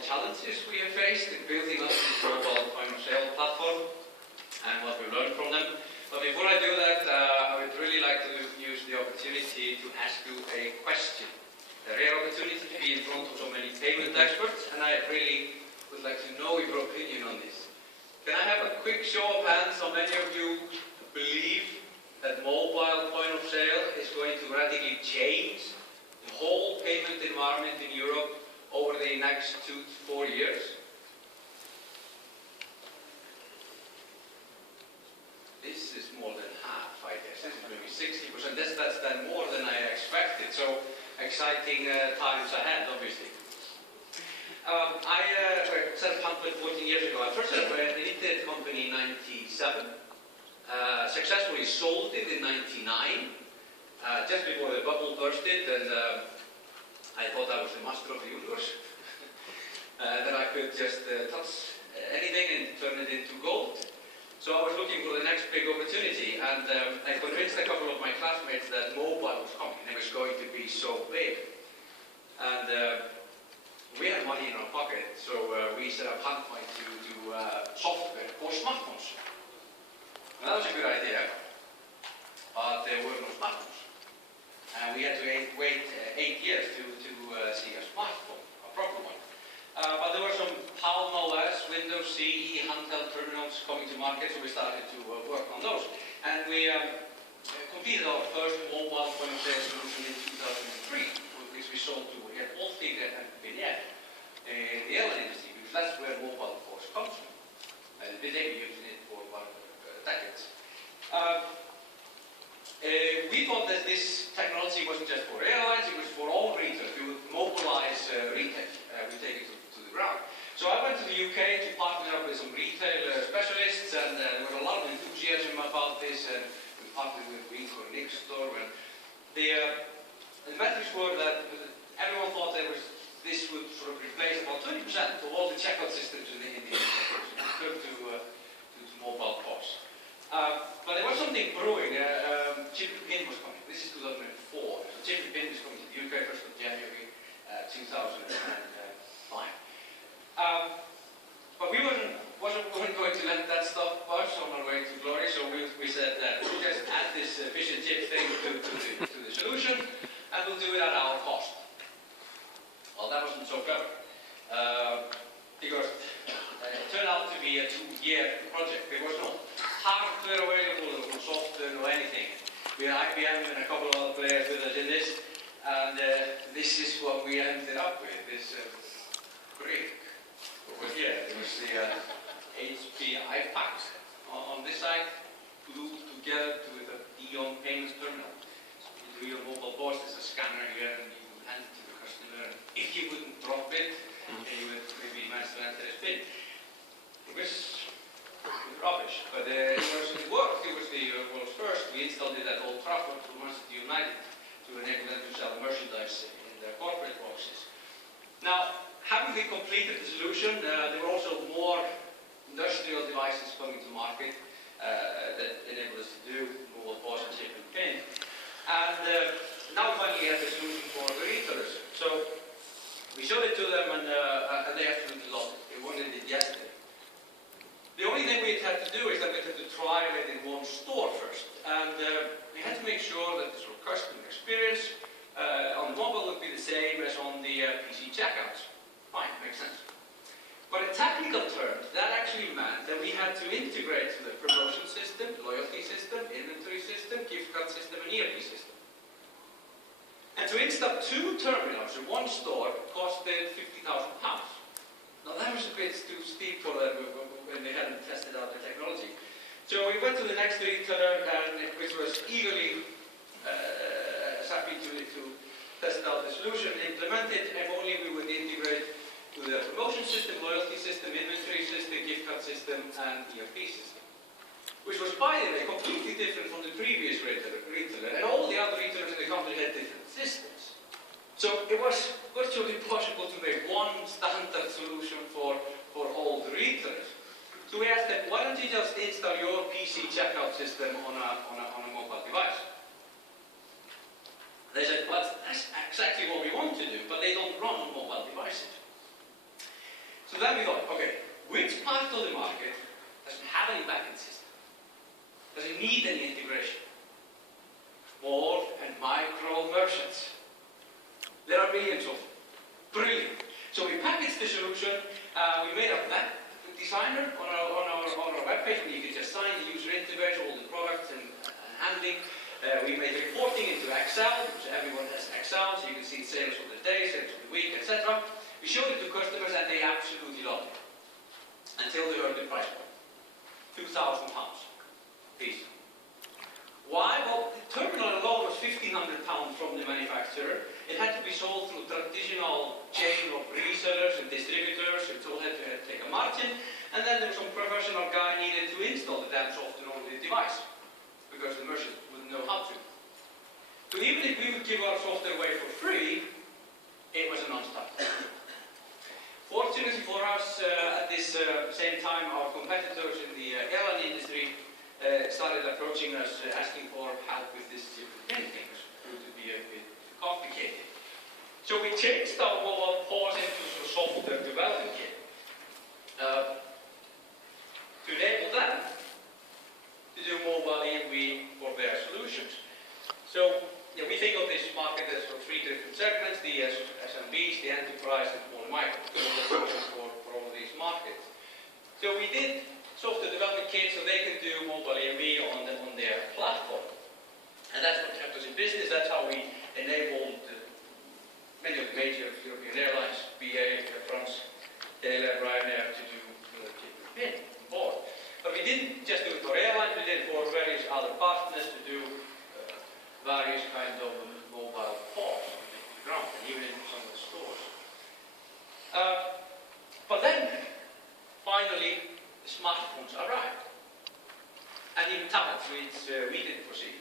the challenges we have faced in building up this mobile point of sale platform and what we learned from them. But before I do that, I would really like to use the opportunity to ask you a question. A rare opportunity to be in front of so many payment experts, and I really would like to know your opinion on this. Can I have a quick show of hands? How many of you believe that mobile point of sale is going to radically change the whole payment environment in Europe over the next 2 to 4 years? This is more than half, I guess. This is maybe 60%. That's then more than I expected. So exciting times ahead, obviously. I set up Handpoint 14 years ago. I first set up an internet company in 1997. Successfully sold it in 1999, just before the bubble bursted, and I thought I was the master of the universe. That I could just touch anything and turn it into gold. So I was looking for the next big opportunity, and I convinced a couple of my classmates that mobile was coming. It was going to be so big. And we had money in our pocket, so we set up Handpoint to do software for smartphones. Well, that was a good idea, but there were no smartphones. And we had to wait 8 years to see a smartphone, a proper one. But there were some Palm OS, Windows CE, handheld terminals coming to market, so we started to work on those. And we completed our first mobile point of sale solution in 2003, which we sold to Baltic and Vignette, the airline industry, because that's where mobile POS comes from. They've been using it for decades. We thought that this technology wasn't just for airlines, it was for all retail. We would mobilize retail, we take it to the ground. So I went to the UK to partner up with some retail specialists, and there was a lot of enthusiasm about this, and we partnered with Winco and Nixstor, and the metrics were that everyone thought this would sort of replace about 20% of all the checkout systems in the industry to mobile POS. But there was something brewing. Chip&pin was coming. This is 2004. So chip&pin is coming to the UK 1st of January 2005. But we weren't going to let that stop us on our way to glory, so we said that we'll just add this fish and chip thing to the solution, and we'll do it at our cost. Well, that wasn't so clever, because it turned out to be a 2-year project. There was no hardware available, there was no software, no anything. We had IBM and a couple of other players with us in this, and this is what we ended up with, this brick over here. It was the HP iPad on this side, glued together with a Dion payments terminal. So you do your mobile POS, there's a scanner here, and you can hand it to the customer. And if you wouldn't drop it, you would maybe manage to enter his PIN. It was rubbish, but it worked. It was the world's first. We installed it at Old Trafford for Manchester United to enable them to sell merchandise in their corporate boxes. Now, having we completed the solution, there were also more industrial devices coming to market that enabled us to do mobile POS and chip&pin. And now we finally have the solution for the retailers. So we showed it to them, and they absolutely loved it. They wanted it yesterday. The only thing we had to do is that we had to trial it in one store first. And we had to make sure that the sort of customer experience on the mobile would be the same as on the PC checkouts. Fine, makes sense. But in technical terms, that actually meant that we had to integrate the promotion system, loyalty system, inventory system, gift card system, and ERP system. And to install 2 terminals in one store costed £50,000. Now that was a bit too steep for them when they hadn't tested out the technology. So we went to the next retailer, which was eagerly happy to test out the solution, implement it, and only we would integrate to the promotion system, loyalty system, inventory system, gift card system, and ERP system. Which was, by the way, completely different from the previous retailer, and all the other retailers in the country had different systems. So it was virtually impossible to make one standard solution for all the retailers. So we asked them, why don't you just install your PC checkout system on a mobile device? They said, well, that's exactly what we want to do, but they don't run on mobile devices. have any backend system. Doesn't need any integration. Small and micro merchants. There are millions of them. Brilliant. So we packaged the solution. We made a web designer on our webpage where you can just sign the user interface, all the products and handling. We made reporting into Excel, because everyone has Excel, so you can see sales for the day, sales for the week, etc. We showed it to customers and they absolutely loved it. Until they heard the price point. £2,000 piece. Why? Well, the terminal alone was £1,500 from the manufacturer. It had to be sold through traditional chain of resellers and distributors. It all had to take a margin. And then there was some professional guy needed to install the damn software on the device, because the merchant wouldn't know how to. So even if we would give our software away for free, it was a non-starter. Fortunately for us, at this same time, our competitors in the airline industry started approaching us, asking for help with this chip-and-pin thing, which proved to be a bit complicated. So we changed our mobile POS into a software development kit to enable them to do mobile EMV for their solutions. So yeah, we think of this market as three different segments: the SMBs, the enterprise, and small and micro. For all of these markets. So we did software development kit so they can do mobile EMV on their platform. And that's what kept us in business. That's how we enabled many of the major European airlines, BA, Air France, Ryanair, to do chip-and-pin on board. But we didn't just do it for airlines, we did it for various other partners to do various kinds of mobile POS on the ground, and even in some of the stores. But then, finally, the smartphones arrived. And even tablets, which we didn't foresee.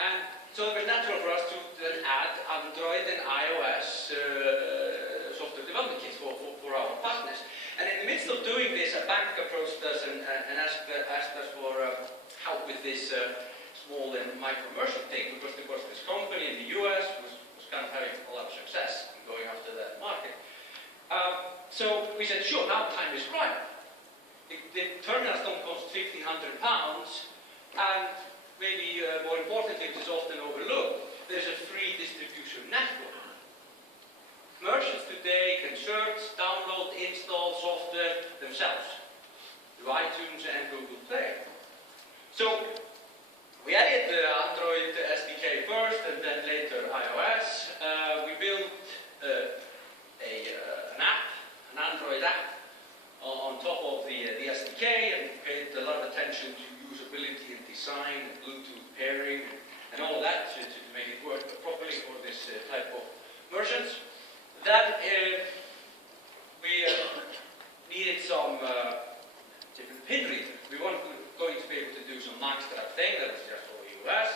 And so it was natural for us to then add Android and iOS software development kits for our partners. And in the midst of doing this, a bank approached us and asked us for help with this small and micro merchant thing, because there was this company in the US was kind of having a lot of success in going after that market. So we said, sure, now time is right. The terminals don't cost £1,500, and maybe more importantly, which is often overlooked, there's a free distribution network. Merchants today can search, download, install software themselves through iTunes and Google Play. So we added the Android SDK first, and then later iOS. We built an app, an Android app, on top of the SDK, and paid a lot of attention to usability and design, and Bluetooth pairing, and all of that to make it work properly for this type of merchants. Then we needed some chip-and-pin reader. We weren't going to be able to do some Maxtrap thing, that was just for the US,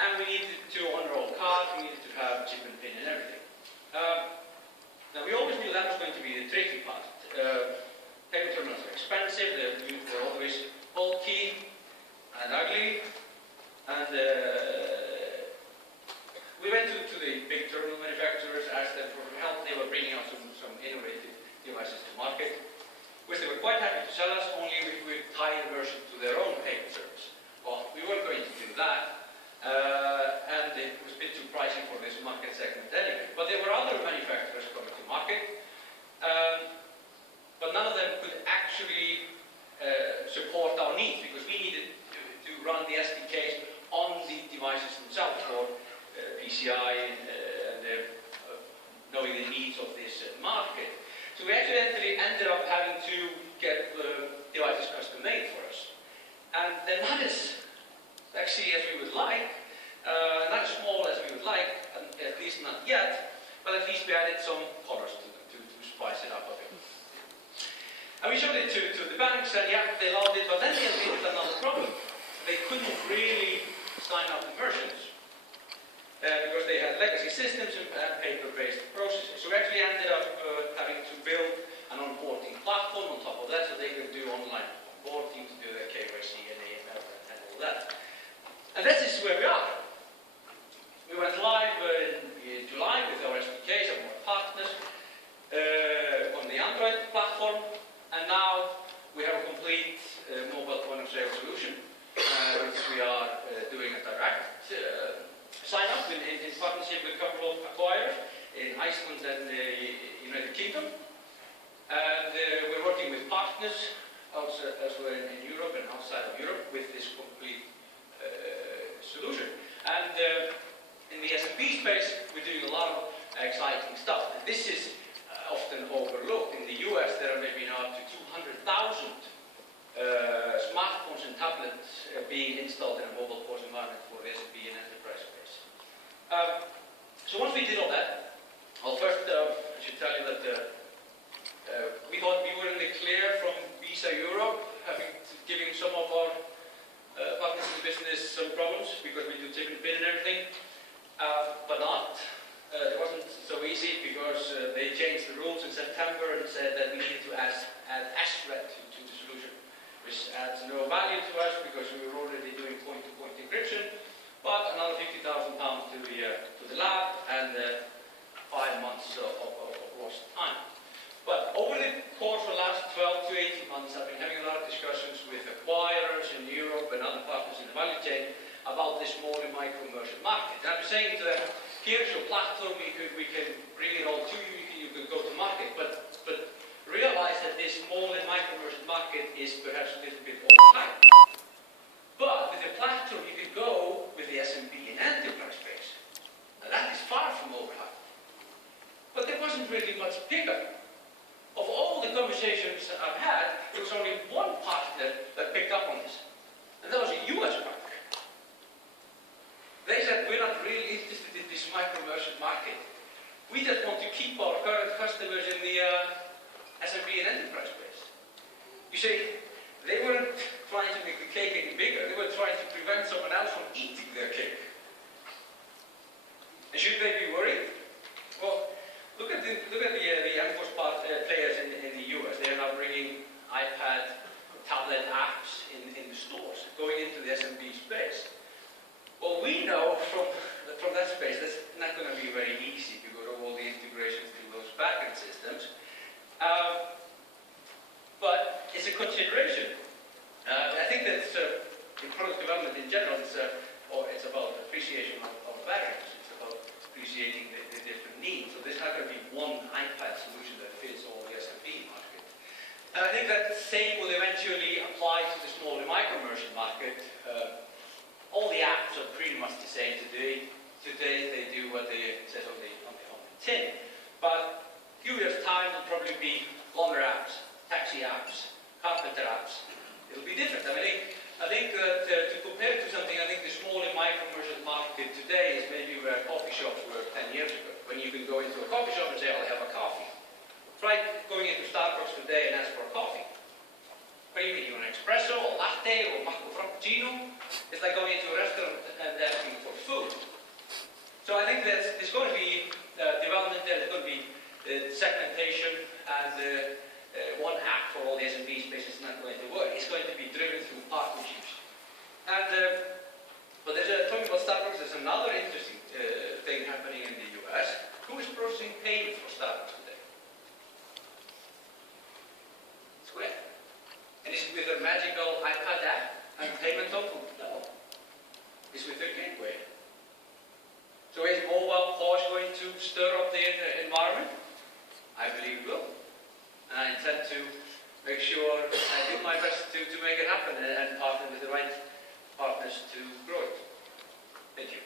and we needed to, on our card, we needed to have chip-and-pin and everything. Now we always knew that was going to be the tricky part. Payment terminals are expensive, they're always bulky and ugly, and we went to the big terminal manufacturers, asked them for help. They were bringing out some innovative devices to market, which they were quite happy to sell us, only if we would tie the merchant to their own payment service. Well, we weren't going to do that, and it was a bit too pricey for this market segment anyway. But there were other manufacturers coming to market, but none of them could actually support our needs, because we needed to run the SDKs on the devices themselves for PCI and knowing the needs of this market. So we actually ended up having to get devices custom made for us. And they're not as sexy as we would like, not as small as we would like, at least not yet, but at least we added some colors to them to spice it up a bit. And we showed it to the banks, and yeah, they loved it, but then they had another problem. They couldn't really sign up the merchants because they had legacy systems and paper-based processes. So we actually ended up having to build an onboarding platform on top of that, so they could do online onboarding, to do their KYC and AML and all that. And that is where we are. We went live in July with our SDKs and our partners on the Android platform, and now we have a complete mobile point of in partnership with a couple of acquirers in Iceland and the United Kingdom. And we're working with partners also elsewhere in Europe and outside of Europe with this complete solution. And in the SMB space, we're doing a lot of exciting stuff. And this is often overlooked. In the US, there are maybe now up to 200,000 smartphones and tablets being installed in a mobile POS environment for the SMB and enterprise space. So once we did all that, well, first I should tell you that we thought we were in the clear from Visa Europe, giving some of our partners in the business some problems because we do chip&pin and everything, but not. It wasn't so easy because they changed the rules in September and said that we needed to add SRED to the solution, which adds no value to us because we were already doing point-to-point encryption, but another £50,000 to the lab and 5 months of lost time. But over the course of the last 12 to 18 months, I've been having a lot of discussions with acquirers in Europe and other partners in the value chain about this small and micro merchant market. And I've been saying to them, here's your platform, we can bring it all to you, you can go to market, but realize that this small and micro merchant market is perhaps a little bit overhyped. But with the platform, you can go with the SMB and enterprise space. Now that is far from overhyped. But there wasn't really much pickup. Of all the conversations I've had, there was only one partner that picked up on this. And that was a US partner. They said, we're not really interested in this micro merchant market. We just want to keep our current customers in the SMB and enterprise space. You see, they weren't trying to make the cake any bigger. They were trying to prevent someone else from eating their cake. And should they be worried? Well, look at the mPOS players in the US. They are now bringing iPad, tablet apps in the stores, going into the SMB space. Well, we know from that space that's not going to be very easy to go to all the integrations through those backend systems. But it's a consideration. I think that in product development in general, it's about appreciation of barriers. It's about appreciating the different needs. So there's not going to be one iPad solution that fits all the SMB market. And I think that same will eventually apply to the small and micro merchant market. All the apps are pretty much the same today. Today they do what it says on the tin. But a few years' time will probably be longer apps, taxi apps, carpenter apps. It'll be different. I think that to compare to something, I think the small and micro merchant market today is maybe where coffee shops were 10 years ago. When you can go into a coffee shop and say, I'll have a coffee. Try going into Starbucks today and ask for a coffee. What do you mean? You want an espresso, or latte, or macro frappuccino? It's like going into a restaurant and asking for food. So I think that there's going to be development there, there's going to be segmentation, and one app for all the SMB space is not going to work. It's going to be driven through partnerships. And but talking about Starbucks, there's another interesting thing happening in the US. Who is processing payment for Starbucks today? Square. And is it with a magical iPad app and payment token? No. It's with a gateway. So is mobile POS going to stir up the environment? I believe it will. And I intend to make sure I do my best to make it happen and partner with the right partners to grow it. Thank you.